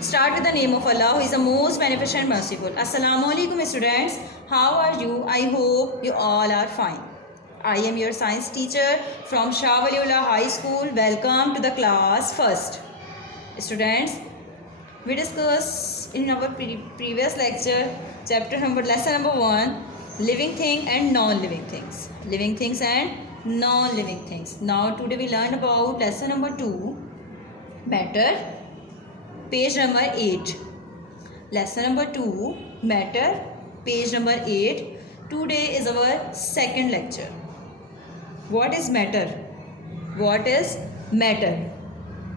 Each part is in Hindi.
Start with the name of Allah, who is the most beneficent and merciful. Assalamu alaikum students. How are you? I hope you all are fine. I am your science teacher from Shah Waliullah High School. Welcome to the class first. Students, we discussed in our previous lecture lesson number 1, living thing and non-living things. Living things and non-living things. Now today we learn about lesson number 2, matter. Page number 8. Lesson number 2, matter, page number 8. Today is our second lecture. What is matter? What is matter?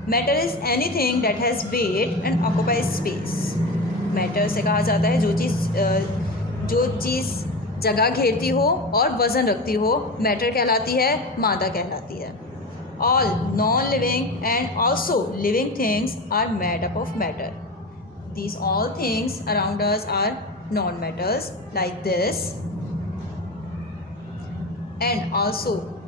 Matter is anything that has weight and occupies space. Matter से कहा जाता है जो चीज़ जगह घेरती हो और वज़न रखती हो, मैटर कहलाती है, मादा कहलाती है. All non-living and also living things are made up of matter. These all things around us are non-matters like this. And also,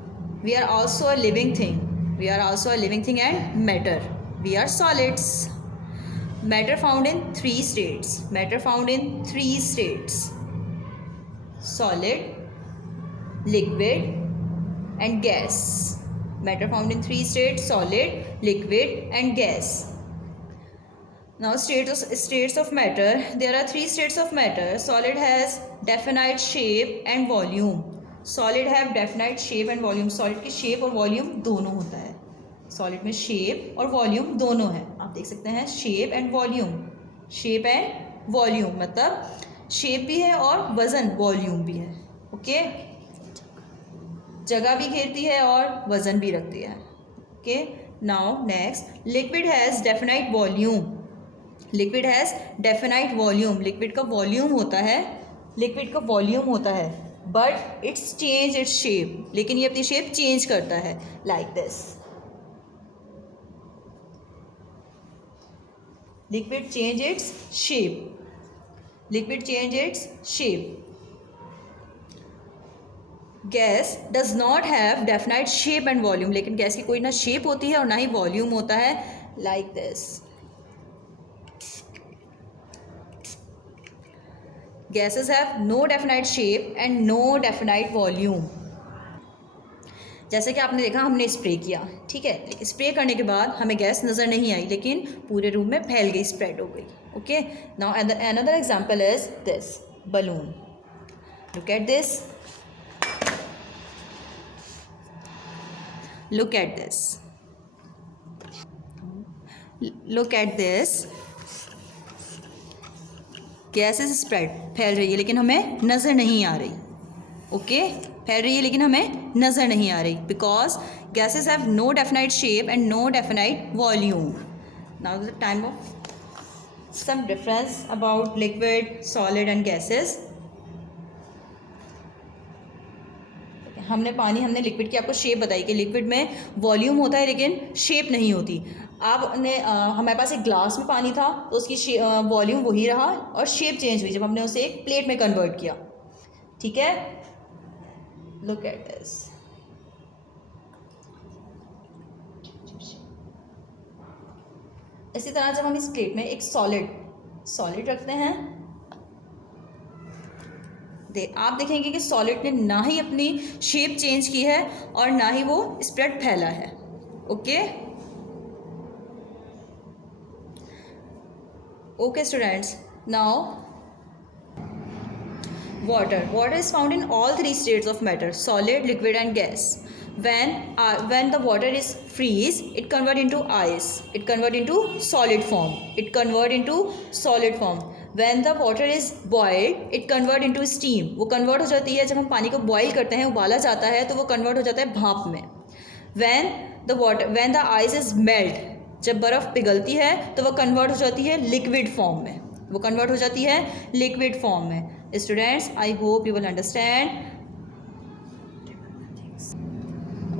we are also a living thing. We are also a living thing and matter. We are solids. Matter found in 3 states. Matter found in 3 states. Solid, liquid, and gas. Matter found in 3 states: solid, liquid, and gas. Now states of matter. There are 3 states of matter. Solid has definite shape and volume. Solid have definite shape and volume. Solid की shape और volume दोनों होता है. Solid में shape और volume दोनों है. आप देख सकते हैं shape and volume. Shape and volume मतलब shape भी है और वज़न volume भी है. Okay? जगह भी घेरती है और वज़न भी रखती है. Okay, now next, liquid has definite volume. Liquid has definite volume. Liquid का वॉल्यूम होता है, लिक्विड का वॉल्यूम होता है, but it's change its shape. लेकिन ये अपनी शेप चेंज करता है, like this. Liquid change its shape. Liquid change its shape. Gas does not have definite shape and volume. लेकिन गैस की कोई ना शेप होती है और ना ही वॉल्यूम होता है, like this. Gases have no definite shape and no definite volume. जैसे कि आपने देखा, हमने स्प्रे किया, ठीक है. स्प्रे करने के बाद हमें गैस नज़र नहीं आई, लेकिन पूरे रूम में फैल गई, स्प्रेड हो गई. Okay, now another example is this balloon. Look at this. Look at this. Look at this. Gases spread, फैल रही है लेकिन हमें नज़र नहीं आ रही. ओके, फैल रही है लेकिन हमें नज़र नहीं आ रही, because gases have no definite shape and no definite volume. Now the time of some difference about liquid, solid and gases. हमने लिक्विड की आपको शेप बताई कि लिक्विड में वॉल्यूम होता है लेकिन शेप नहीं होती. आपने हमारे पास एक ग्लास में पानी था तो उसकी वॉल्यूम वही रहा और शेप चेंज हुई जब हमने उसे एक प्लेट में कन्वर्ट किया. ठीक है, लुक एट दिस. इसी तरह जब हम इस प्लेट में एक सॉलिड रखते हैं, आप देखेंगे कि सॉलिड ने ना ही अपनी शेप चेंज की है और ना ही वो स्प्रेड फैला है. Okay students, now water is found in all 3 states of matter: solid, liquid and gas. When the water is freeze, it convert into ice, it convert into solid form. When the water is boiled, it convert into steam. वो कन्वर्ट हो जाती है, जब हम पानी को बॉयल करते हैं, उबाला जाता है तो वो कन्वर्ट हो जाता है भाप में. when the ice is melt, जब बर्फ़ पिघलती है तो वो कन्वर्ट हो जाती है लिक्विड फॉर्म में. Students, I hope you will understand.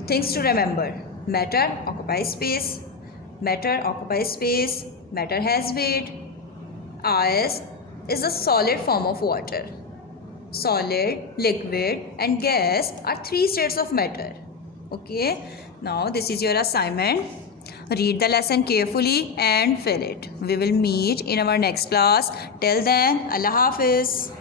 Things to remember: matter occupies space. Matter has weight. Ice is a solid form of water. Solid, liquid and gas are 3 states of matter. Okay, now this is your assignment. Read the lesson carefully and fill it. We will meet in our next class. Till then, Allah Hafiz.